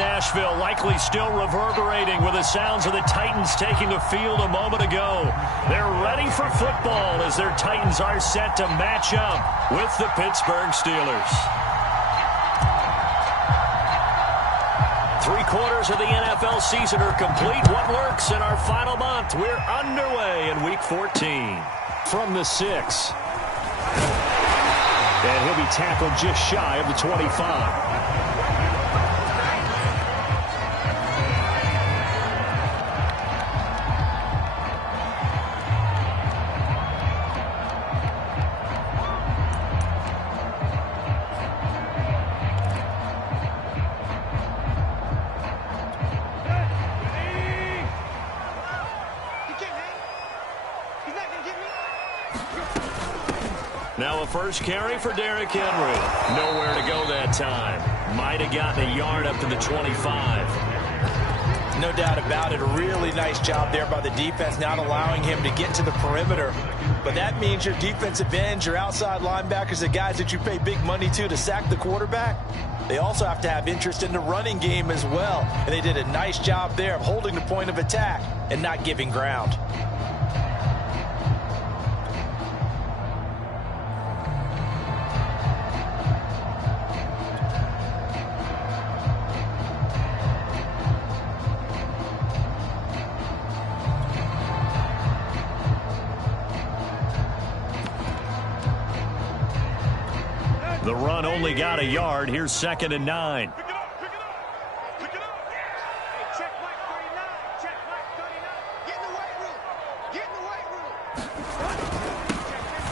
Nashville, likely still reverberating with the sounds of the Titans taking the field a moment ago. They're ready for football as their Titans are set to match up with the Pittsburgh Steelers. 3/4 of the NFL season are complete. What lurks in our final month? We're underway in Week 14. From the 6. And he'll be tackled just shy of the 25. Now a first carry for Derrick Henry. Nowhere to go that time. Might have gotten a yard up to the 25. No doubt about it. A really nice job there by the defense, not allowing him to get to the perimeter. But that means your defensive ends, your outside linebackers, the guys that you pay big money to sack the quarterback, they also have to have interest in the running game as well. And they did a nice job there of holding the point of attack and not giving ground. The run only got a yard. Here's 2nd and 9.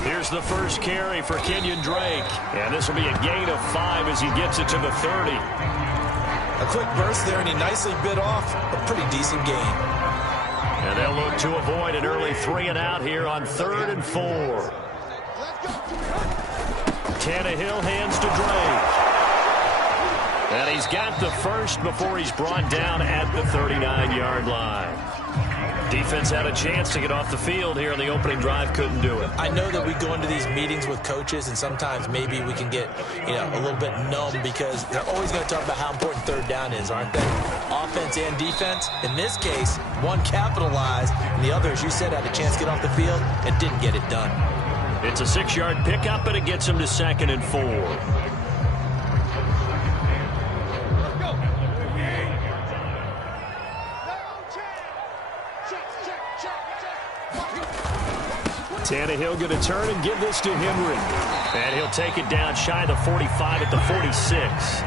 Here's the first carry for Kenyon Drake. And this will be a gain of 5 as he gets it to the 30. A quick burst there, and he nicely bit off a pretty decent gain. And they'll look to avoid an early 3-and-out here on 3rd and 4. Tannehill hands to Drake. And he's got the first before he's brought down at the 39-yard line. Defense had a chance to get off the field here in the opening drive, couldn't do it. I know that we go into these meetings with coaches, and sometimes maybe we can get, a little bit numb because they're always going to talk about how important 3rd down is, aren't they? Offense and defense. In this case, one capitalized, and the other, as you said, had a chance to get off the field and didn't get it done. It's a 6-yard pickup, and it gets him to 2nd and 4. Tannehill going to turn and give this to Henry. And he'll take it down shy of the 45 at the 46.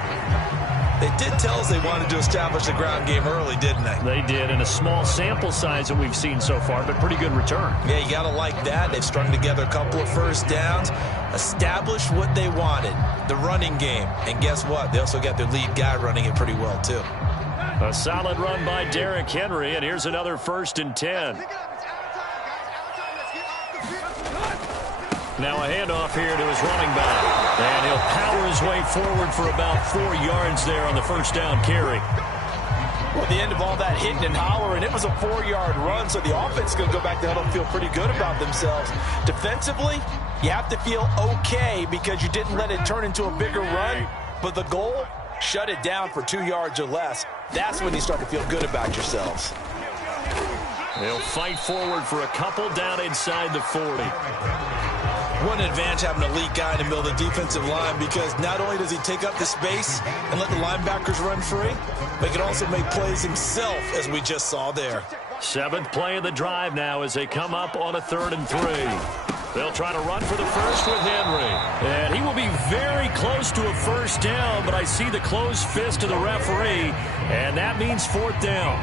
They did tell us they wanted to establish the ground game early, didn't they? They did, in a small sample size that we've seen so far, but pretty good return. Yeah, you got to like that. They've strung together a couple of first downs, established what they wanted, the running game. And guess what? They also got their lead guy running it pretty well, too. A solid run by Derrick Henry, and here's another 1st and 10. Now a handoff here to his running back. And he'll power his way forward for about 4 yards there on the first down carry. Well, at the end of all that hitting and hollering, it was a 4-yard run, so the offense is going to go back to huddle and feel pretty good about themselves. Defensively, you have to feel okay because you didn't let it turn into a bigger run, but the goal, shut it down for 2 yards or less. That's when you start to feel good about yourselves. They'll fight forward for a couple down inside the 40. One advantage having an elite guy in the middle of the defensive line because not only does he take up the space and let the linebackers run free, but he can also make plays himself, as we just saw there. 7th play of the drive now as they come up on a 3rd and 3. They'll try to run for the first with Henry. And he will be very close to a first down, but I see the closed fist of the referee, and that means 4th down.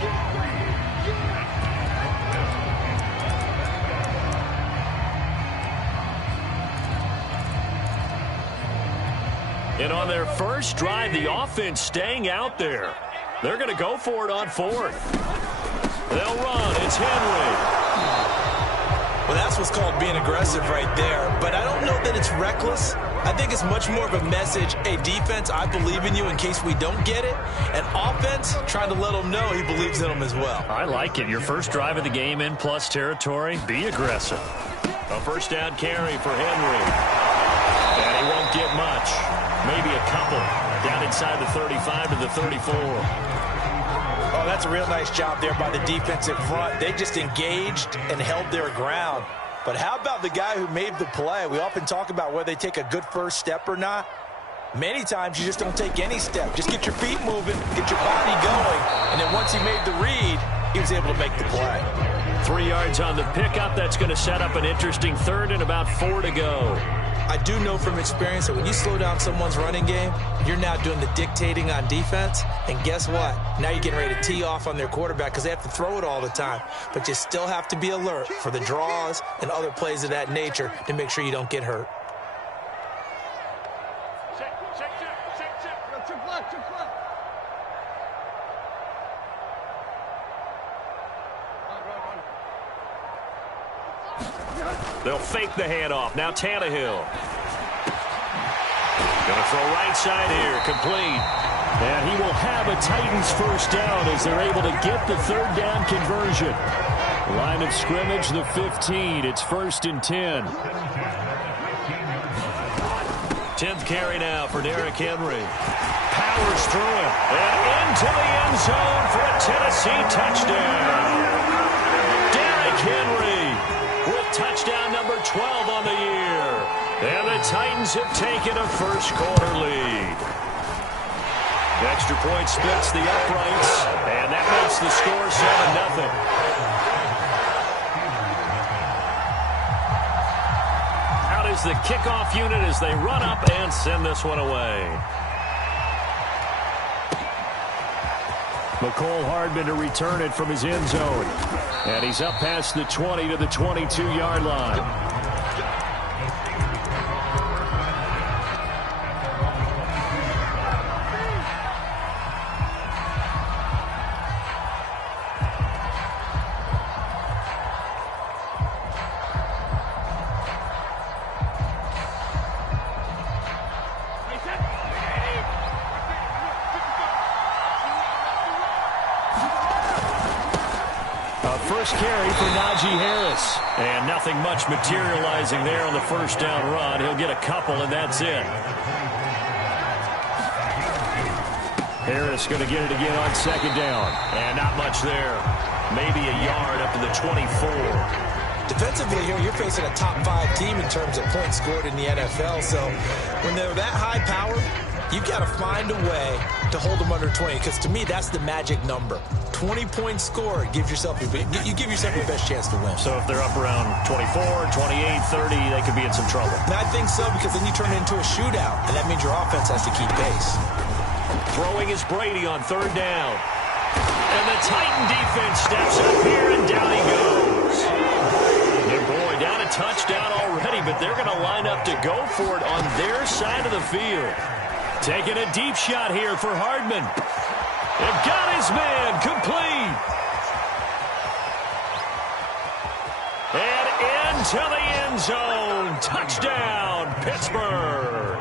And on their first drive, the offense staying out there. They're going to go for it on 4th. They'll run. It's Henry. Well, that's what's called being aggressive right there. But I don't know that it's reckless. I think it's much more of a message, hey, defense, I believe in you in case we don't get it. And offense, trying to let them know he believes in them as well. I like it. Your first drive of the game in plus territory, be aggressive. A first down carry for Henry. And he won't get much. Maybe a couple. down inside the 35 to the 34. Oh, that's a real nice job there by the defensive front. They just engaged and held their ground. But how about the guy who made the play? We often talk about whether they take a good first step or not. Many times you just don't take any step. Just get your feet moving, get your body going, and then once he made the read, he was able to make the play. 3 yards on the pickup. That's going to set up an interesting third and about 4 to go. I do know from experience that when you slow down someone's running game, you're now doing the dictating on defense. And guess what? Now you're getting ready to tee off on their quarterback because they have to throw it all the time. But you still have to be alert for the draws and other plays of that nature to make sure you don't get hurt. They'll fake the handoff. Now Tannehill. Going to throw right side here. Complete. And he will have a Titans first down as they're able to get the third down conversion. Line of scrimmage, the 15. It's 1st and 10. 10th carry now for Derrick Henry. Powers through it. And into the end zone for a Tennessee touchdown. Derrick Henry with touchdown number 12 on the year. And the Titans have taken a first-quarter lead. Extra point splits the uprights, and that makes the score 7-0. Out is the kickoff unit as they run up and send this one away. McCole Hardman to return it from his end zone. And he's up past the 20 to the 22-yard line. First carry for Najee Harris. And nothing much materializing there on the first down run. He'll get a couple, and that's it. Harris going to get it again on second down. And not much there. Maybe a yard up to the 24. Defensively here, you're facing a top 5 team in terms of points scored in the NFL. So when they're that high powered, you've got to find a way to hold them under 20. Because to me, that's the magic number. 20 points scored, you give yourself your best chance to win. So if they're up around 24, 28, 30, they could be in some trouble. And I think so, because then you turn it into a shootout, and that means your offense has to keep pace. Throwing is Brady on third down. And the Titan defense steps up here, and down he goes. And boy, down a touchdown already, but they're going to line up to go for it on their side of the field. Taking a deep shot here for Hardman. They've got his man complete. And into the end zone. Touchdown, Pittsburgh.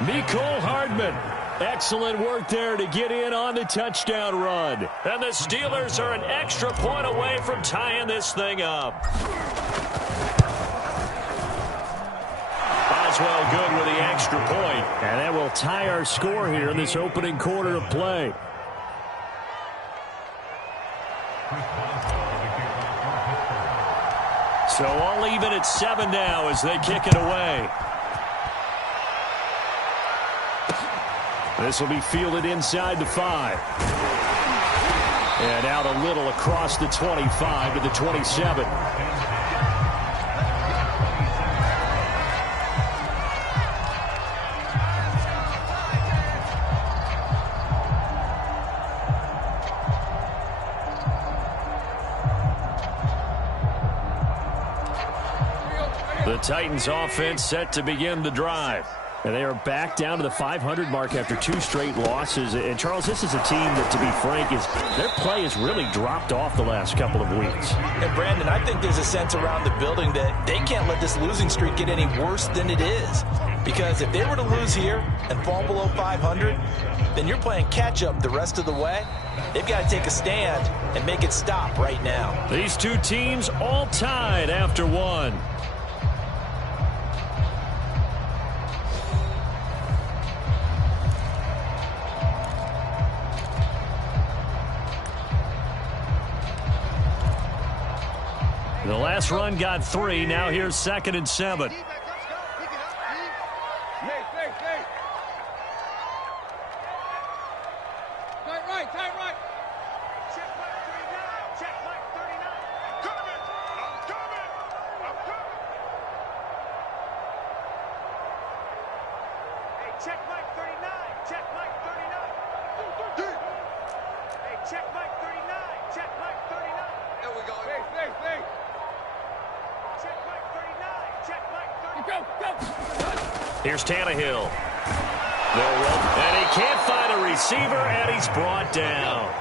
Mecole Hardman. Excellent work there to get in on the touchdown run. And the Steelers are an extra point away from tying this thing up. Boswell good with the extra point. And that will tie our score here in this opening quarter of play. So all even at 7 now as they kick it away. This will be fielded inside the 5. And out a little across the 25 to the 27. The Titans offense set to begin the drive. And they are back down to the 500 mark after 2 straight losses. And, Charles, this is a team that, to be frank, their play has really dropped off the last couple of weeks. And, Brandon, I think there's a sense around the building that they can't let this losing streak get any worse than it is. Because if they were to lose here and fall below 500, then you're playing catch-up the rest of the way. They've got to take a stand and make it stop right now. These two teams all tied after 1. The last run got 3. Now here's 2nd and 7. Check Mike 39. Check Mike 39. Hey, check Mike 39. Check Mike 39. There we go. Hey. Check Mike 39. Check Mike 39. Go. Here's Tannehill. And he can't find a receiver, and he's brought down.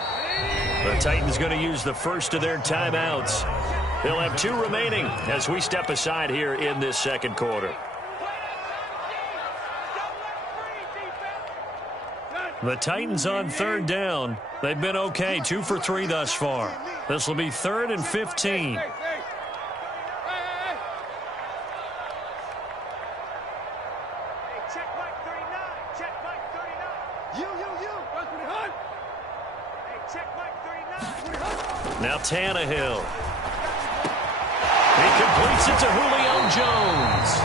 The Titans going to use the first of their timeouts. They'll have 2 remaining as we step aside here in this second quarter. The Titans on 3rd down. They've been okay, 2 for 3 thus far. This will be 3rd and 15. Check Mike 39. Check Mike 39. You. Hey, check Mike 39. Now Tannehill. He completes it to Julio Jones.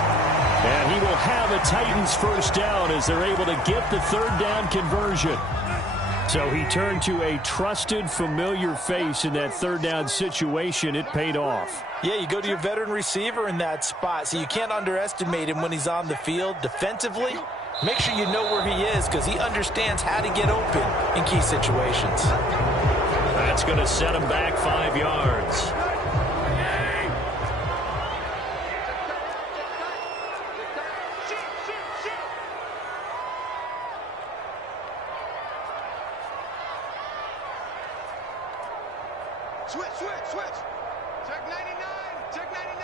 And he will have a Titans first down as they're able to get the 3rd down conversion. So he turned to a trusted, familiar face in that 3rd down situation. It paid off. Yeah, you go to your veteran receiver in that spot, so you can't underestimate him when he's on the field. Defensively, make sure you know where he is because he understands how to get open in key situations. That's going to set him back 5 yards. Switch. Check 99. Check 99.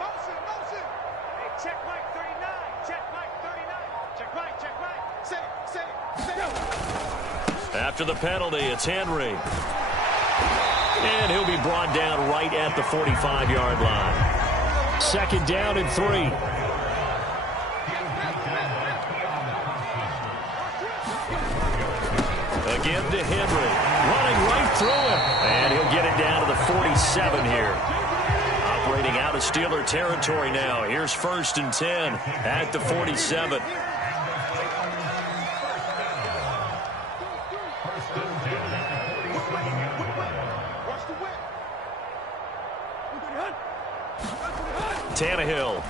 Motion. Hey, check Mike 39. Check Mike 39. Check Mike. Say. After the penalty, it's Henry. And he'll be brought down right at the 45-yard line. 2nd down and 3. Again to Henry, running right through him. And he'll get it down to the 47 here. Operating out of Steeler territory now. Here's 1st and 10 at the 47. Tannehill.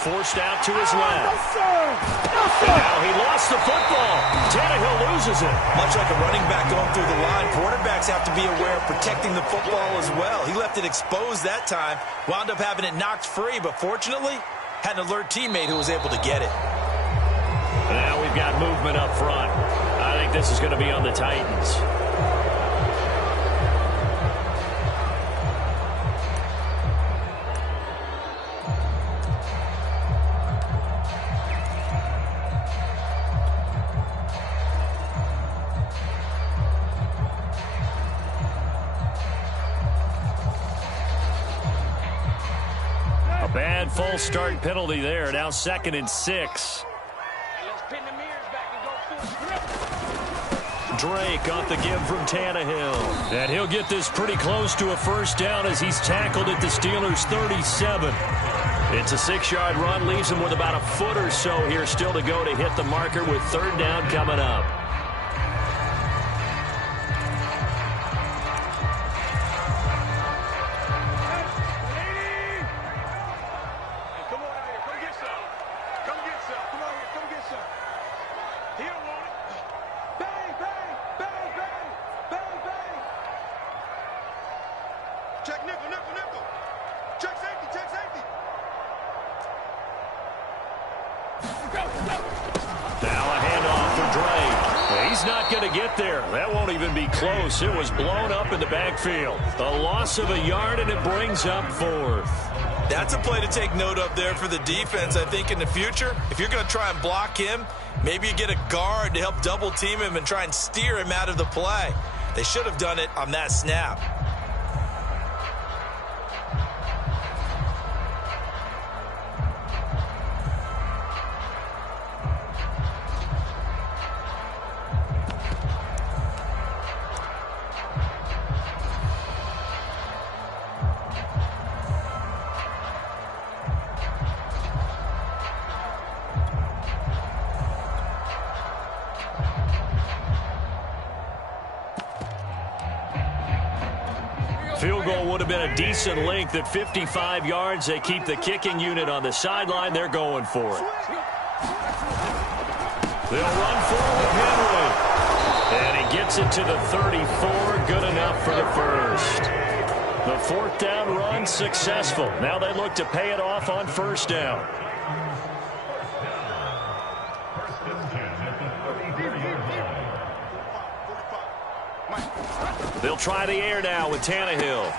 Forced out to his left. And now he lost the football. Tannehill loses it. Much like a running back going through the line, quarterbacks have to be aware of protecting the football as well. He left it exposed that time, wound up having it knocked free, but fortunately, had an alert teammate who was able to get it. Now we've got movement up front. I think this is going to be on the Titans. Bad false start penalty there. Now 2nd and 6. Drake off the give from Tannehill. And he'll get this pretty close to a first down as he's tackled at the Steelers' 37. It's a 6-yard run. Leaves him with about a foot or so here still to go to hit the marker with 3rd down coming up. Check nickel. Check safety. Now a handoff for Drake. He's not going to get there. That won't even be close. It was blown up in the backfield. A loss of a yard, and it brings up 4th. That's a play to take note of there for the defense. I think in the future, if you're going to try and block him, maybe you get a guard to help double team him and try and steer him out of the play. They should have done it on that snap. Field goal would have been a decent length at 55 yards. They keep the kicking unit on the sideline. They're going for it. They'll run forward Henry. And he gets it to the 34. Good enough for the first. The fourth down run successful. Now they look to pay it off on first down. They'll try the air now with Tannehill.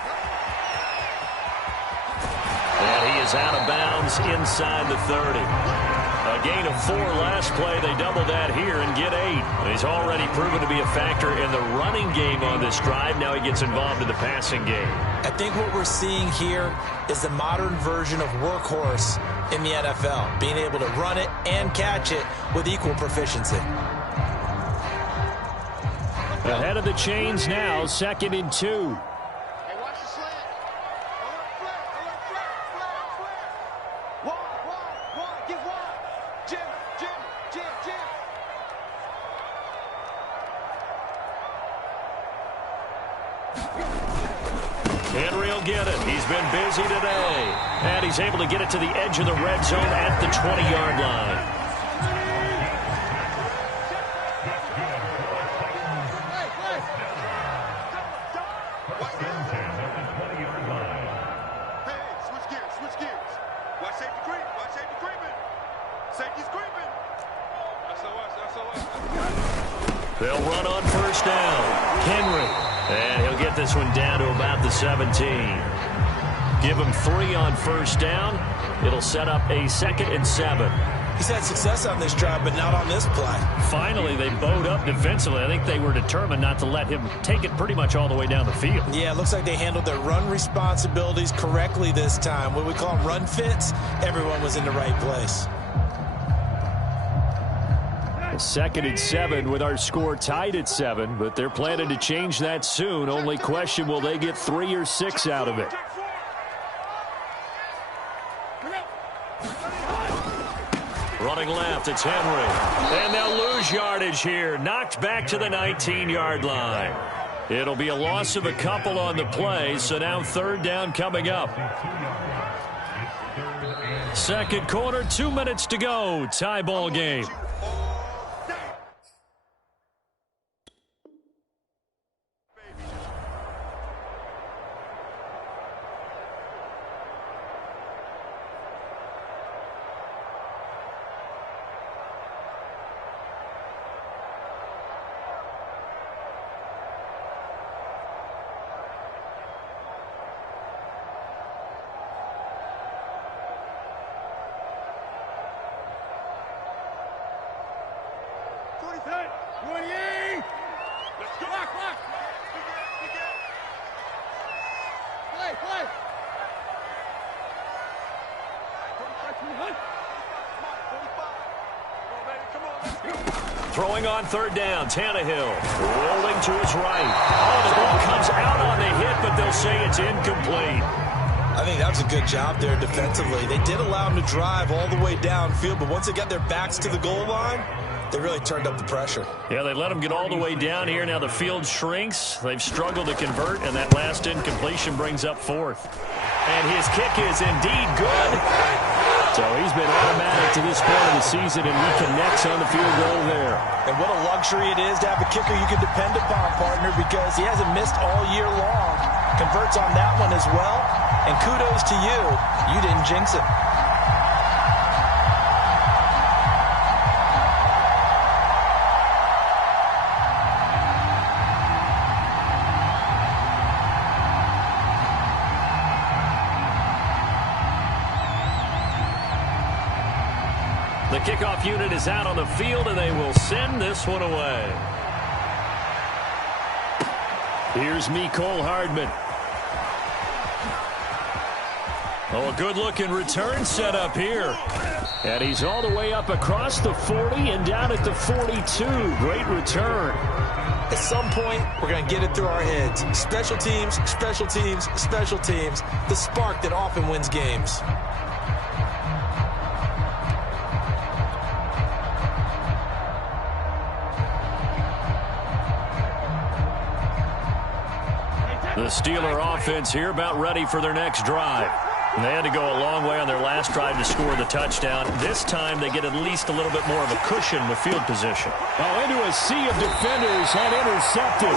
And he is out of bounds inside the 30. A gain of 4 last play. They double that here and get 8. He's already proven to be a factor in the running game on this drive. Now he gets involved in the passing game. I think what we're seeing here is the modern version of workhorse in the NFL, being able to run it and catch it with equal proficiency. Ahead of the chains now, 2nd and 2. Hey, watch the slant. Alert flare. Wide. Get wide. Jim. Henry will get it. He's been busy today. And he's able to get it to the edge of the red zone at the 20-yard line. They'll run on first down. Henry. And he'll get this one down to about the 17. Give him 3 on first down. It'll set up a 2nd and 7. He's had success on this drive, but not on this play. Finally, they bowed up defensively. I think they were determined not to let him take it pretty much all the way down the field. Yeah, it looks like they handled their run responsibilities correctly this time. What we call them run fits, everyone was in the right place. 2nd and 7 with our score tied at 7, but they're planning to change that soon. Only question, will they get 3 or 6 out of it? Running left, it's Henry. And they'll lose yardage here. Knocked back to the 19-yard line. It'll be a loss of a couple on the play, so now 3rd down coming up. Second quarter, 2 minutes to go. Tie ball game. Throwing on 3rd down, Tannehill rolling to his right. Oh, the ball comes out on the hit, but they'll say it's incomplete. I think that was a good job there defensively. They did allow him to drive all the way downfield, but once they got their backs to the goal line, they really turned up the pressure. Yeah, they let him get all the way down here. Now the field shrinks. They've struggled to convert, and that last incompletion brings up 4th. And his kick is indeed good. So he's been automatic to this point of the season, and he connects on the field goal there. And what a luxury it is to have a kicker you can depend upon, partner, because he hasn't missed all year long. Converts on that one as well. And kudos to you. You didn't jinx it. The kickoff unit is out on the field, and they will send this one away. Here's Mecole Hardman. Oh, a good-looking return set up here. And he's all the way up across the 40 and down at the 42. Great return. At some point, we're going to get it through our heads. Special teams, special teams, special teams. The spark that often wins games. The Steeler offense here about ready for their next drive. And they had to go a long way on their last drive to score the touchdown. This time they get at least a little bit more of a cushion with field position. Oh, into a sea of defenders and intercepted.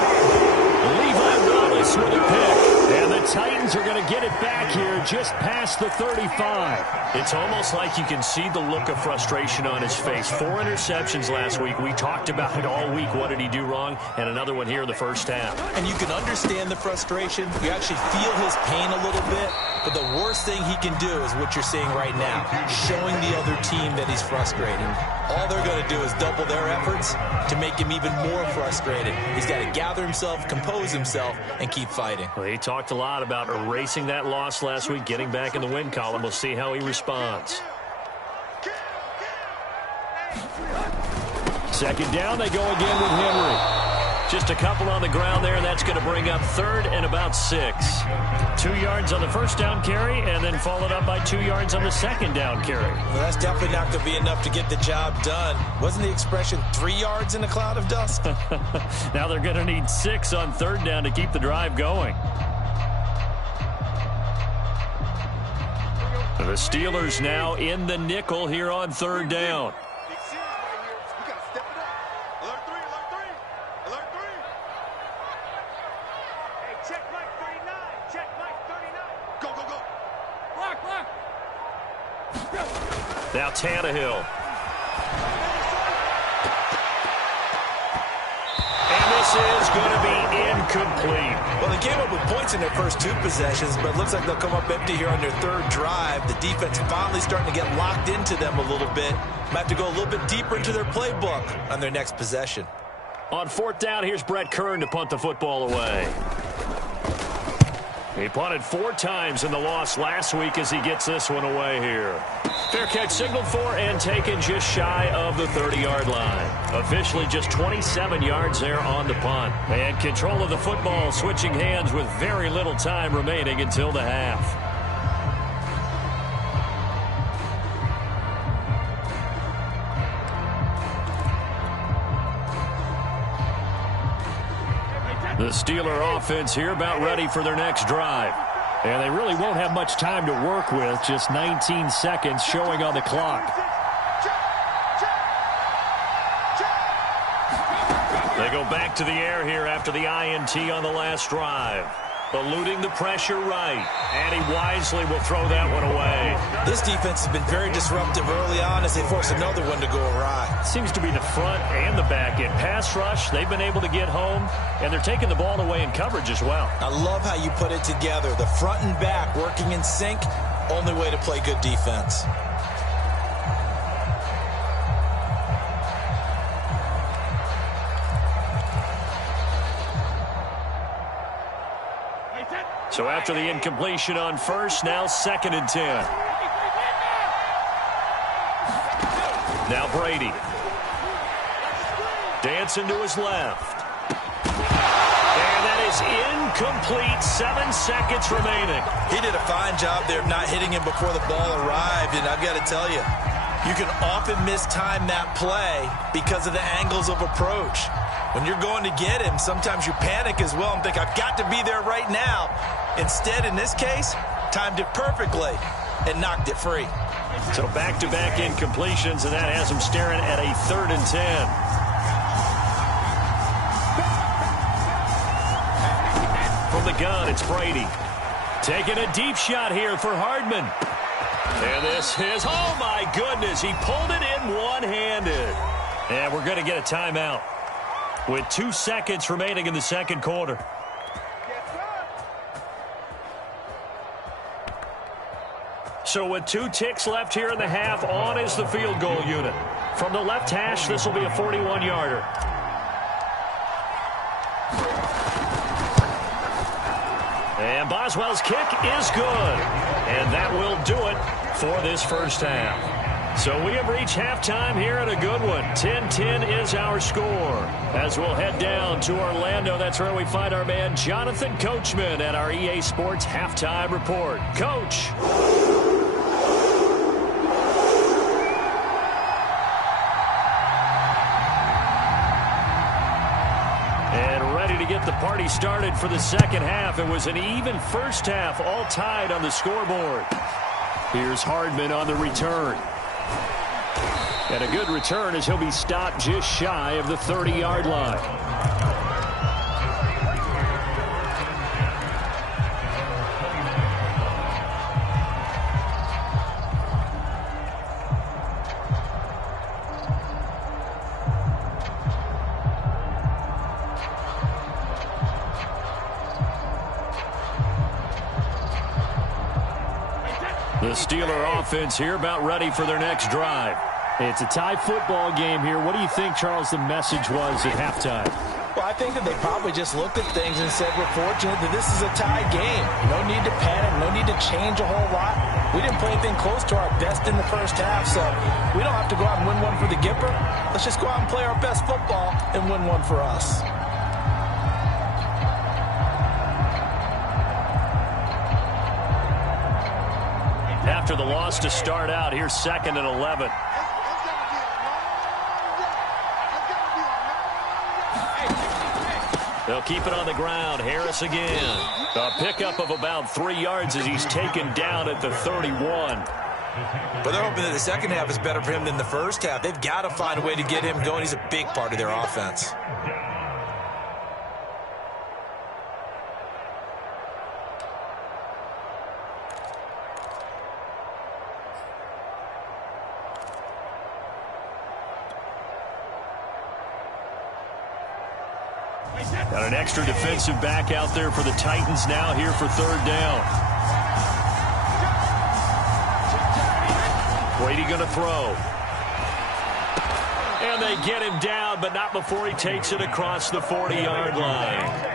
Levi Wallace with a pick. And the Titans are going to get it back here just past the 35. It's almost like you can see the look of frustration on his face. 4 interceptions last week. We talked about it all week. What did he do wrong? And another one here in the first half. And you can understand the frustration. You actually feel his pain a little bit. But the worst thing he can do is what you're seeing right now, showing the other team that he's frustrated. All they're going to do is double their efforts to make him even more frustrated. He's got to gather himself, compose himself, and keep fighting. Well, he talked a lot about erasing that loss last week, getting back in the win column. We'll see how he responds. Second down, they go again with Henry. Just a couple on the ground there, and that's going to bring up 3rd and about 6. 2 yards on the first down carry, and then followed up by 2 yards on the second down carry. Well, that's definitely not going to be enough to get the job done. Wasn't the expression 3 yards in a cloud of dust? Now they're going to need 6 on 3rd down to keep the drive going. The Steelers now in the nickel here on 3rd down. Now Tannehill. And this is going to be incomplete. Well, they came up with points in their first 2 possessions, but it looks like they'll come up empty here on their 3rd drive. The defense finally starting to get locked into them a little bit. Might have to go a little bit deeper into their playbook on their next possession. On 4th down, here's Brett Kern to punt the football away. He punted 4 times in the loss last week as he gets this one away here. Fair catch signaled for and taken just shy of the 30-yard line. Officially just 27 yards there on the punt. And control of the football switching hands with very little time remaining until the half. The Steeler offense here about ready for their next drive. And they really won't have much time to work with. Just 19 seconds showing on the clock. They go back to the air here after the INT on the last drive. Eluding the pressure right. And he wisely will throw that one away. This defense has been very disruptive early on as they force another one to go awry. Seems to be the front and the back end. Pass rush, they've been able to get home, and they're taking the ball away in coverage as well. I love how you put it together. The front and back working in sync, only way to play good defense. So after the incompletion on first, now 2nd and 10. Now Brady. Dancing to his left. And that is incomplete. 7 seconds remaining. He did a fine job there of not hitting him before the ball arrived, and I've got to tell you, you can often mistime that play because of the angles of approach. When you're going to get him, sometimes you panic as well and think, I've got to be there right now. Instead, in this case, timed it perfectly and knocked it free. So back-to-back incompletions, and that has him staring at a 3rd and 10. From the gun, it's Brady. Taking a deep shot here for Hardman. And this is, oh my goodness, he pulled it in one-handed. And we're going to get a timeout with 2 seconds remaining in the second quarter. So with 2 ticks left here in the half, on is the field goal unit. From the left hash, this will be a 41-yarder. And Boswell's kick is good. And that will do it for this first half. So we have reached halftime here at a good one. 10-10 is our score. As we'll head down to Orlando, that's where we find our man Jonathan Coachman at our EA Sports Halftime Report. Coach. And ready to get the party started for the second half. It was an even first half, all tied on the scoreboard. Here's Hardman on the return. And a good return as he'll be stopped just shy of the 30-yard line. The Steeler offense here about ready for their next drive. It's a tie football game here. What do you think, Charles, the message was at halftime? Well, I think that they probably just looked at things and said, we're fortunate that this is a tie game. No need to panic, no need to change a whole lot. We didn't play anything close to our best in the first half, so we don't have to go out and win one for the Gipper. Let's just go out and play our best football and win one for us. After the loss to start out, here's 2nd and 11. They'll keep it on the ground. Harris again. A pickup of about 3 yards as he's taken down at the 31. But they're hoping that the second half is better for him than the first half. They've got to find a way to get him going. He's a big part of their offense. Got an extra defensive back out there for the Titans now here for 3rd down. Brady going to throw. And they get him down, but not before he takes it across the 40-yard line.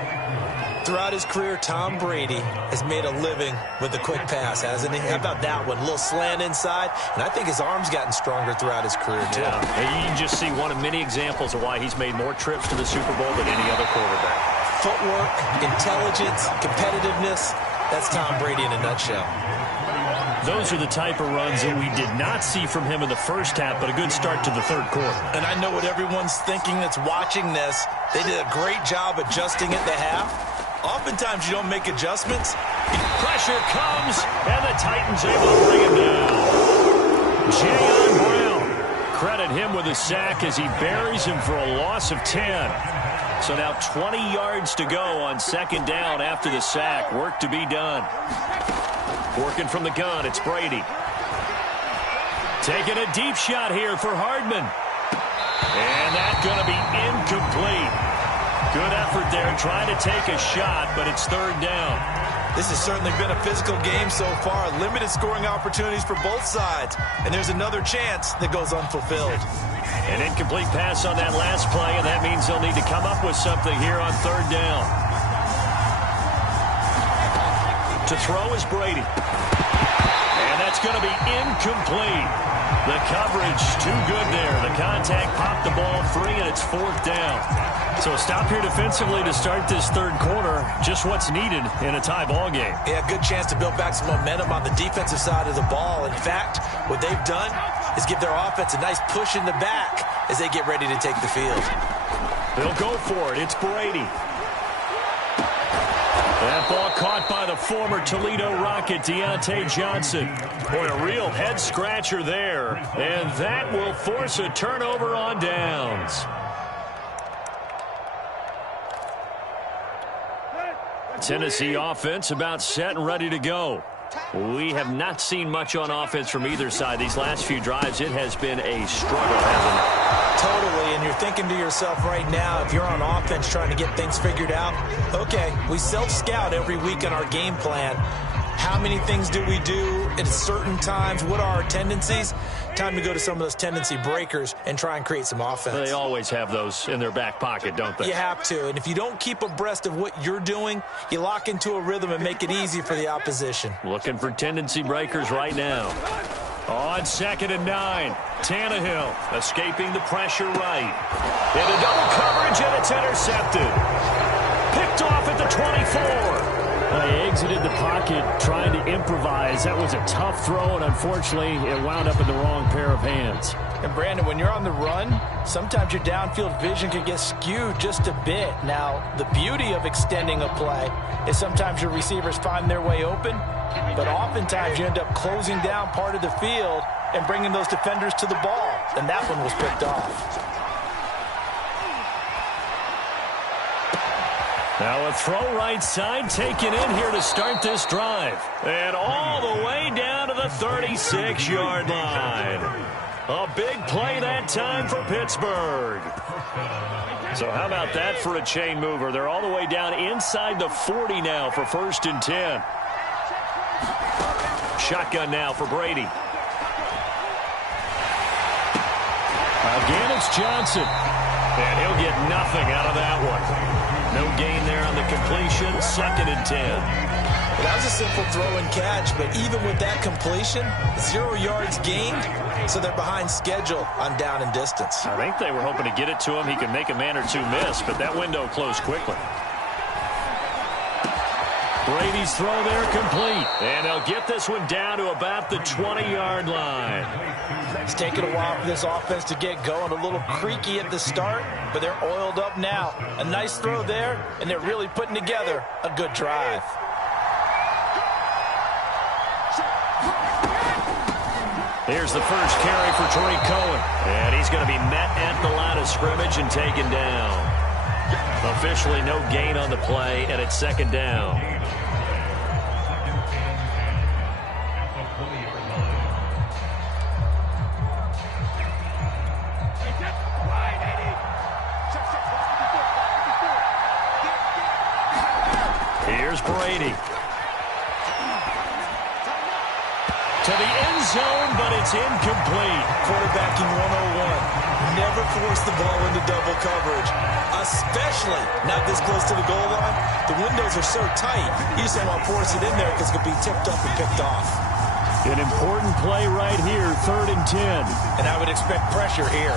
Throughout his career, Tom Brady has made a living with the quick pass, hasn't he? How about that one? A little slant inside, and I think his arm's gotten stronger throughout his career, too. Yeah, and you can just see one of many examples of why he's made more trips to the Super Bowl than any other quarterback. Footwork, intelligence, competitiveness, that's Tom Brady in a nutshell. Those are the type of runs that we did not see from him in the first half, but a good start to the 3rd quarter. And I know what everyone's thinking that's watching this. They did a great job adjusting at the half. Oftentimes you don't make adjustments. Pressure comes, and the Titans able to bring him down. Jayon Brown, credit him with a sack as he buries him for a loss of 10. So now 20 yards to go on 2nd down after the sack. Work to be done. Working from the gun, it's Brady. Taking a deep shot here for Hardman. And that's going to be incomplete. Good effort there, trying to take a shot, but it's 3rd down. This has certainly been a physical game so far. Limited scoring opportunities for both sides. And there's another chance that goes unfulfilled. An incomplete pass on that last play, and that means they'll need to come up with something here on 3rd down. To throw is Brady. And that's going to be incomplete. The coverage too good there. The contact popped the ball free, and it's 4th down. So a stop here defensively to start this 3rd quarter. Just what's needed in a tie ball game. Yeah, good chance to build back some momentum on the defensive side of the ball. In fact, what they've done is give their offense a nice push in the back as they get ready to take the field. They'll go for it. It's Brady. That ball caught by the former Toledo Rocket, Deontay Johnson. Boy, a real head-scratcher there. And that will force a turnover on downs. Tennessee offense about set and ready to go. We have not seen much on offense from either side. These last few drives, it has been a struggle, hasn't it? Totally, and you're thinking to yourself right now, if you're on offense trying to get things figured out, okay, we self-scout every week on our game plan. How many things do we do at certain times? What are our tendencies? Time to go to some of those tendency breakers and try and create some offense. They always have those in their back pocket, don't they? You have to, and if you don't keep abreast of what you're doing, you lock into a rhythm and make it easy for the opposition. Looking for tendency breakers right now. On 2nd and 9, Tannehill escaping the pressure right. Into double coverage, and it's intercepted. Picked off at the 24. They exited the pocket trying to improvise. That was a tough throw, and unfortunately, it wound up in the wrong pair of hands. And, Brandon, when you're on the run, sometimes your downfield vision can get skewed just a bit. Now, the beauty of extending a play is sometimes your receivers find their way open, but oftentimes you end up closing down part of the field and bringing those defenders to the ball, and that one was picked off. Now a throw right side taken in here to start this drive. And all the way down to the 36-yard line. A big play that time for Pittsburgh. So how about that for a chain mover? They're all the way down inside the 40 now for 1st and 10. Shotgun now for Brady. Again, it's Johnson. And he'll get nothing out of that one. No gain there on the completion. 2nd and 10. Well, that was a simple throw and catch, but even with that completion, 0 yards gained, so they're behind schedule on down and distance. I think they were hoping to get it to him. He could make a man or two miss, but that window closed quickly. Brady's throw there complete. And they'll get this one down to about the 20-yard line. It's taken a while for this offense to get going. A little creaky at the start, but they're oiled up now. A nice throw there, and they're really putting together a good drive. Here's the first carry for Tariq Cohen. And he's going to be met at the line of scrimmage and taken down. Officially no gain on the play, and it's 2nd down. Here's Brady. To the end zone, but it's incomplete. Quarterbacking 101. Never force the ball into double coverage, especially not this close to the goal line. The windows are so tight, you just don't want to force it in there because it could be tipped up and picked off. An important play right here, 3rd and 10. And I would expect pressure here.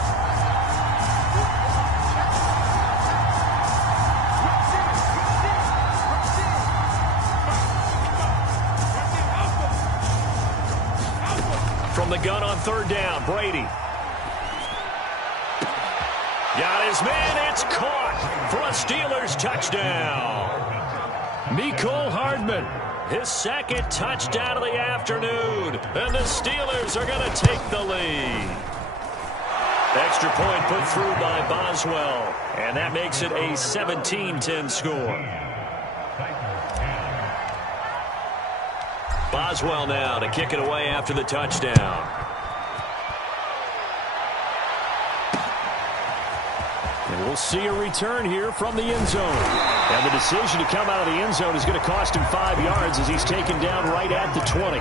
From the gun on 3rd down, Brady. Got his man, it's caught for a Steelers touchdown. Mecole Hardman, his 2nd touchdown of the afternoon. And the Steelers are going to take the lead. Extra point put through by Boswell. And that makes it a 17-10 score. Boswell now to kick it away after the touchdown. And we'll see a return here from the end zone. And the decision to come out of the end zone is going to cost him 5 yards as he's taken down right at the 20.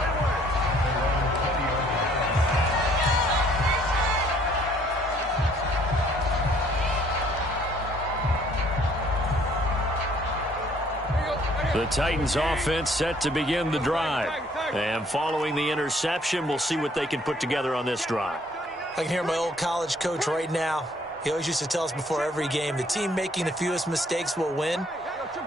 The Titans offense set to begin the drive. And following the interception, we'll see what they can put together on this drive. I can hear my old college coach right now. He always used to tell us before every game, the team making the fewest mistakes will win.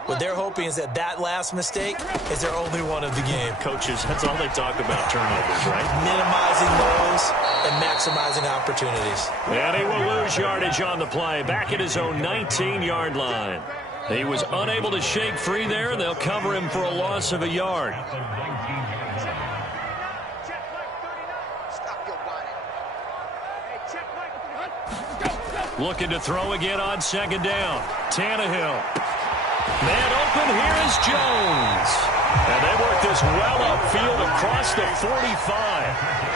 What they're hoping is that last mistake is their only one of the game. Coaches, that's all they talk about, turnovers, right? Minimizing those and maximizing opportunities. And he will lose yardage on the play, back at his own 19-yard line. He was unable to shake free there, and they'll cover him for a loss of a yard. Looking to throw again on 2nd down. Tannehill. Man open, here is Jones. And they work this well upfield across the 45.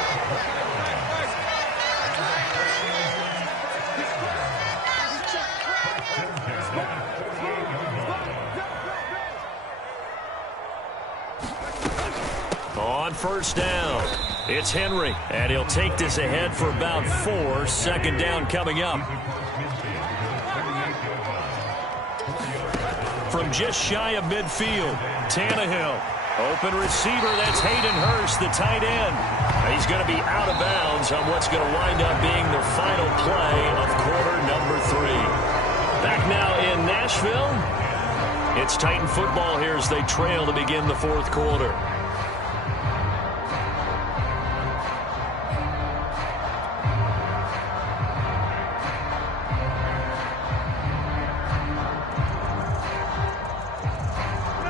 On 1st down, it's Henry, and he'll take this ahead for about 4. 2nd down coming up. From just shy of midfield, Tannehill. Open receiver, that's Hayden Hurst, the tight end. He's going to be out of bounds on what's going to wind up being the final play of quarter number 3. Back now in Nashville, It's Titan football here as they trail to begin the fourth quarter.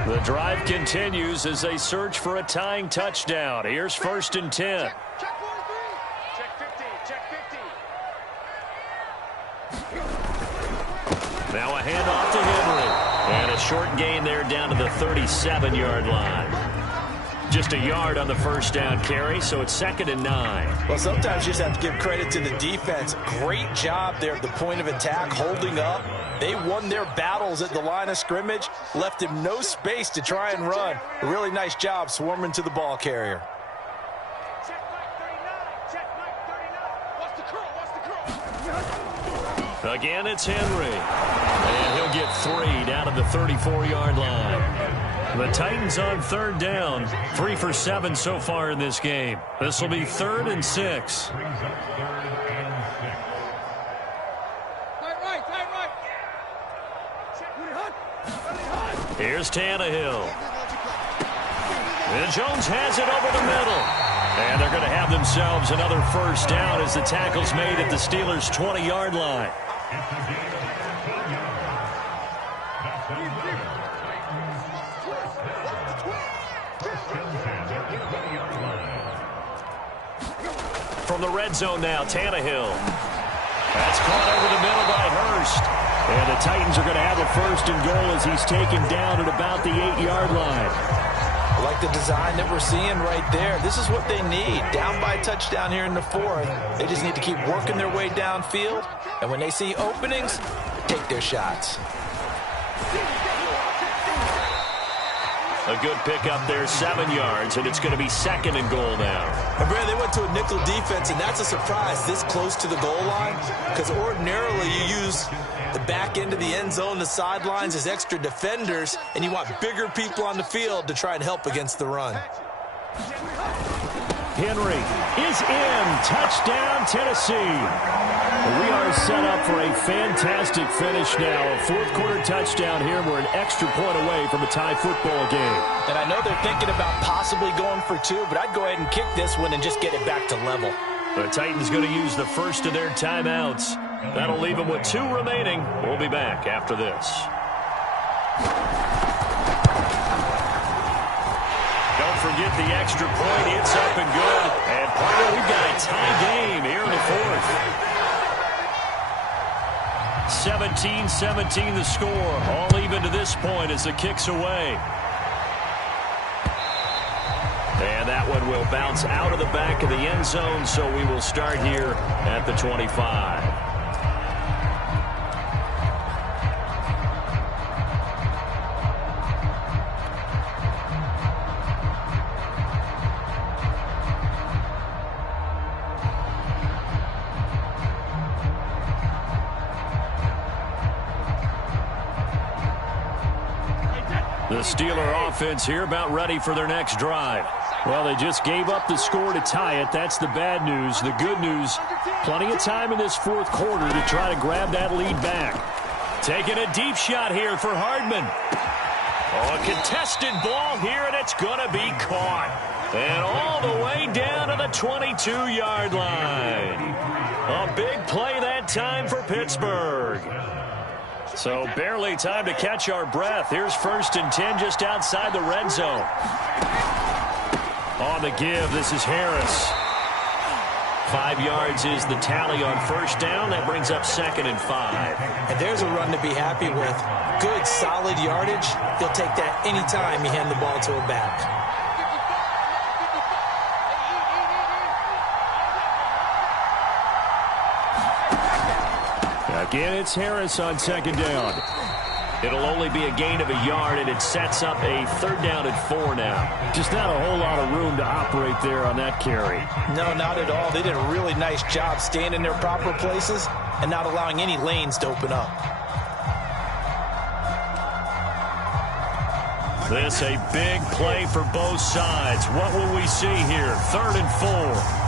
The drive continues as they search for a tying touchdown. Here's 1st and 10. Check 43. Check 50. Check 50. Now a handoff to Henry. And a short gain there down to the 37-yard line. Just a yard on the first down carry, so it's 2nd and 9. Well, sometimes you just have to give credit to the defense. Great job there at the point of attack, holding up. They won their battles at the line of scrimmage, left him no space to try and run. A really nice job swarming to the ball carrier. Check Mike 39. Check Mike 39. What's the curl? Again, it's Henry. And he'll get 3 down to the 34-yard line. The Titans on 3rd down. 3 for 7 so far in this game. This will be 3rd and 6. Here's Tannehill. And Jones has it over the middle. And they're going to have themselves another first down as the tackle's made at the Steelers' 20-yard line. From the red zone now, Tannehill. That's caught over the middle by Hurst. And the Titans are going to have a 1st and goal as he's taken down at about the 8-yard line. I like the design that we're seeing right there. This is what they need. Down by a touchdown here in the 4th. They just need to keep working their way downfield. And when they see openings, take their shots. A good pickup there, 7 yards, and it's going to be 2nd and goal now. And Brad, they went to a nickel defense, and that's a surprise this close to the goal line, because ordinarily you use the back end of the end zone, the sidelines as extra defenders, and you want bigger people on the field to try and help against the run. Henry is in. Touchdown, Tennessee. We are set up for a fantastic finish now. A 4th quarter touchdown here. We're an extra point away from a tie football game. And I know they're thinking about possibly going for 2, but I'd go ahead and kick this one and just get it back to level. The Titans going to use the first of their timeouts. That'll leave them with 2 remaining. We'll be back after this. Don't forget the extra point. It's up and good. And partner, we've got a tie game here in the 4th. 17-17 the score. All even to this point as the kick's away. And that one will bounce out of the back of the end zone, so we will start here at the 25. The Steeler offense here about ready for their next drive. Well, they just gave up the score to tie it. That's the bad news. The good news, plenty of time in this 4th quarter to try to grab that lead back. Taking a deep shot here for Hardman. Oh, a contested ball here, and it's going to be caught. And all the way down to the 22-yard line. A big play that time for Pittsburgh. So barely time to catch our breath. Here's 1st and 10 just outside the red zone. On the give, this is Harris. 5 yards is the tally on 1st down. That brings up 2nd and 5. And there's a run to be happy with. Good, solid yardage. He'll take that anytime you hand the ball to a back. Again, it's Harris on 2nd down. It'll only be a gain of a yard, and it sets up a 3rd down and 4 now. Just not a whole lot of room to operate there on that carry. No, not at all. They did a really nice job staying in their proper places and not allowing any lanes to open up. This a big play for both sides. What will we see here? 3rd and 4.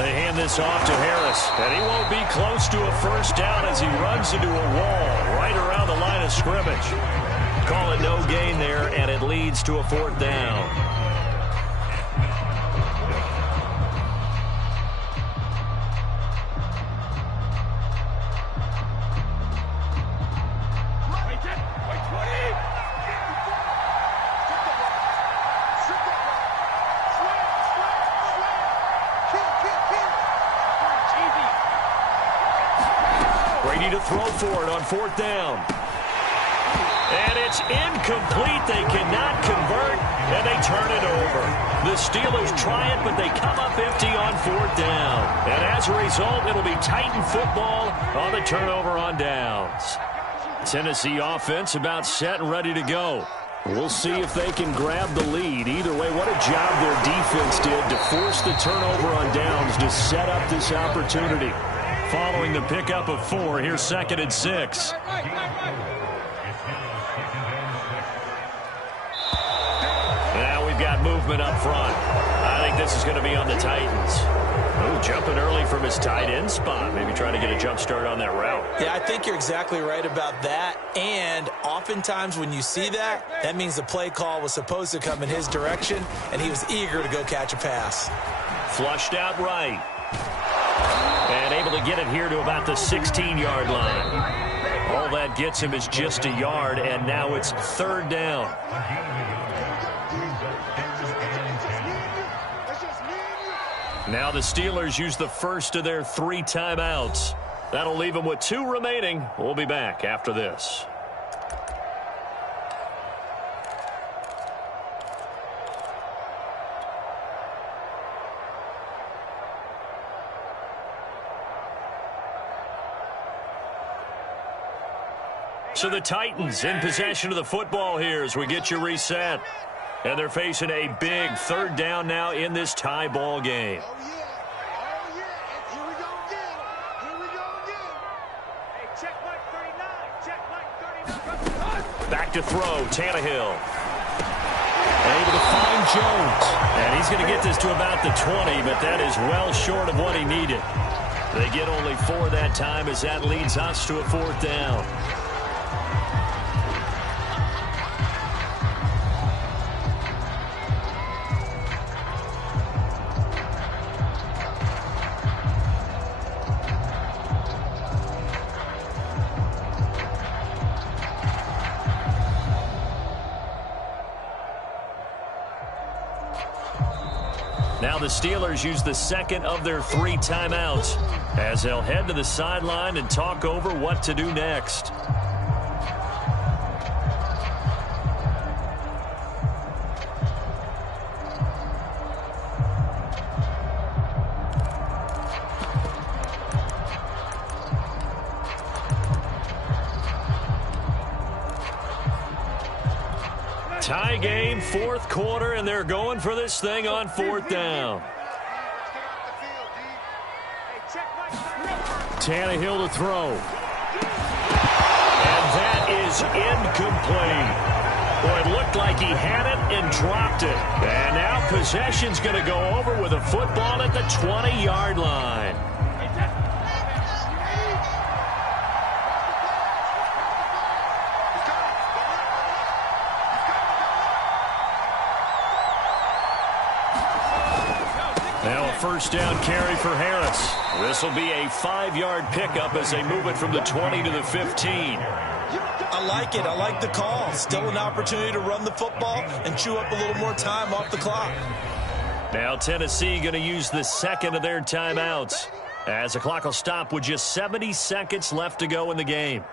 They hand this off to Harris, and he won't be close to a first down as he runs into a wall right around the line of scrimmage. Call it no gain there, and it leads to a 4th down. Brady to throw for it on 4th down. And it's incomplete. They cannot convert, and they turn it over. The Steelers try it, but they come up empty on 4th down. And as a result, it'll be Titan football on the turnover on downs. Tennessee offense about set and ready to go. We'll see if they can grab the lead. Either way, what a job their defense did to force the turnover on downs to set up this opportunity. Following the pickup of 4, here's 2nd and 6. Now we've got movement up front. I think this is going to be on the Titans. Oh, jumping early from his tight end spot. Maybe trying to get a jump start on that route. Yeah, I think you're exactly right about that. And oftentimes when you see that, that means the play call was supposed to come in his direction, and he was eager to go catch a pass. Flushed out right. And able to get it here to about the 16-yard line. All that gets him is just a yard, and now it's 3rd down. Now the Steelers use the first of their 3 timeouts. That'll leave them with 2 remaining. We'll be back after this. So the Titans in possession of the football here as we get you reset. And they're facing a big 3rd down now in this tie ball game. Oh, yeah. Oh, yeah. Here we go again. Here we go again. Hey, check Mike 39. Check Mike 39. Back to throw, Tannehill. Able to find Jones. And he's going to get this to about the 20, but that is well short of what he needed. They get only 4 that time as that leads us to a 4th down. Now the Steelers use the 2nd of their 3 timeouts as they'll head to the sideline and talk over what to do next. Tie game, 4th quarter, and they're going for this thing on 4th down. Tannehill to throw. And that is incomplete. Boy, it looked like he had it and dropped it. And now possession's going to go over with a football at the 20-yard line. Now a 1st down carry for Harris. This will be a 5-yard pickup as they move it from the 20 to the 15. I like it. I like the call. Still an opportunity to run the football and chew up a little more time off the clock. Now Tennessee going to use the 2nd of their timeouts as the clock will stop with just 70 seconds left to go in the game.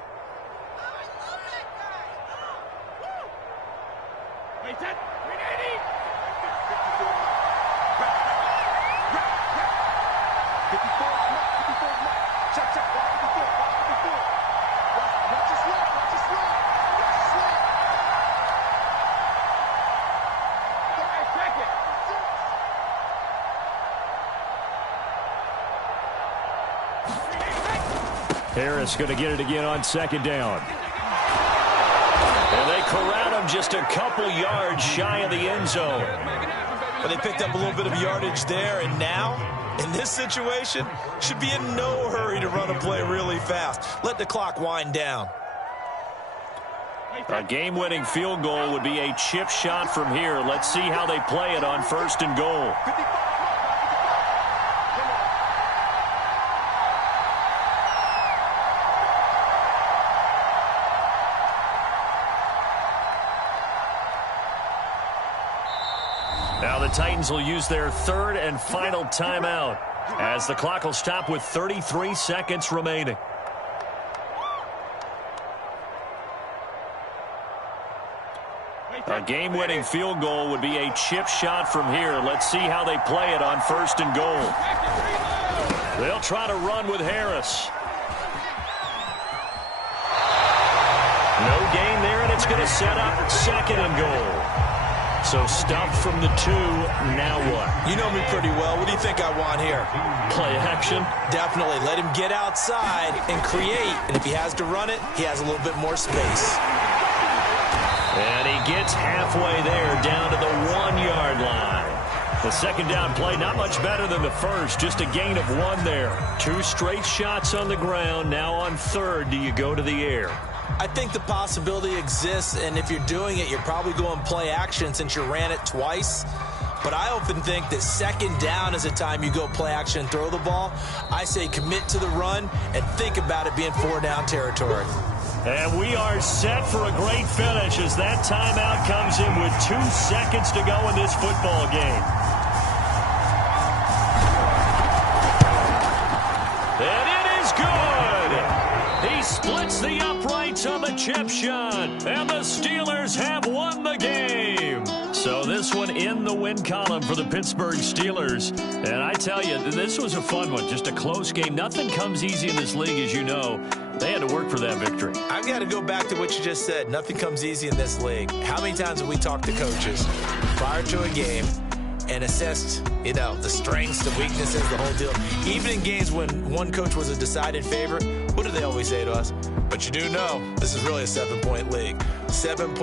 Harris going to get it again on 2nd down. And they corral him just a couple yards shy of the end zone. But they picked up a little bit of yardage there, and now In this situation, should be in no hurry to run a play really fast. Let the clock wind down. A game-winning field goal would be a chip shot from here. Let's see how they play it on 1st and goal. Now the Titans will use their 3rd and final timeout as the clock will stop with 33 seconds remaining. A game-winning field goal would be a chip shot from here. Let's see how they play it on 1st and goal. They'll try to run with Harris. No gain there, and it's going to set up 2nd and goal. So stopped from the 2, now what? You know me pretty well. What do you think I want here? Play action? Definitely. Let him get outside and create. And if he has to run it, he has a little bit more space. And he gets halfway there, down to the 1-yard line. The 2nd down play, not much better than the first, just a gain of 1 there. 2 straight shots on the ground. Now on 3rd, do you go to the air? I think the possibility exists, and if you're doing it, you're probably going play action since you ran it twice. But I often think that 2nd down is the time you go play action and throw the ball. I say commit to the run and think about it being 4-down territory. And we are set for a great finish as that timeout comes in with 2 seconds to go in this football game. And it is good. He splits the uprights on the chip shot, and the Steelers have won the game. So this one in the win column for the Pittsburgh Steelers. And I tell you, this was a fun one, just a close game. Nothing comes easy in this league, as you know. They had to work for that victory. I've got to go back to what you just said. Nothing comes easy in this league. How many times have we talked to coaches prior to a game and assessed, the strengths, the weaknesses, the whole deal? Even in games when one coach was a decided favorite, what do they always say to us? But you do know this is really a 7-point league. 7 points.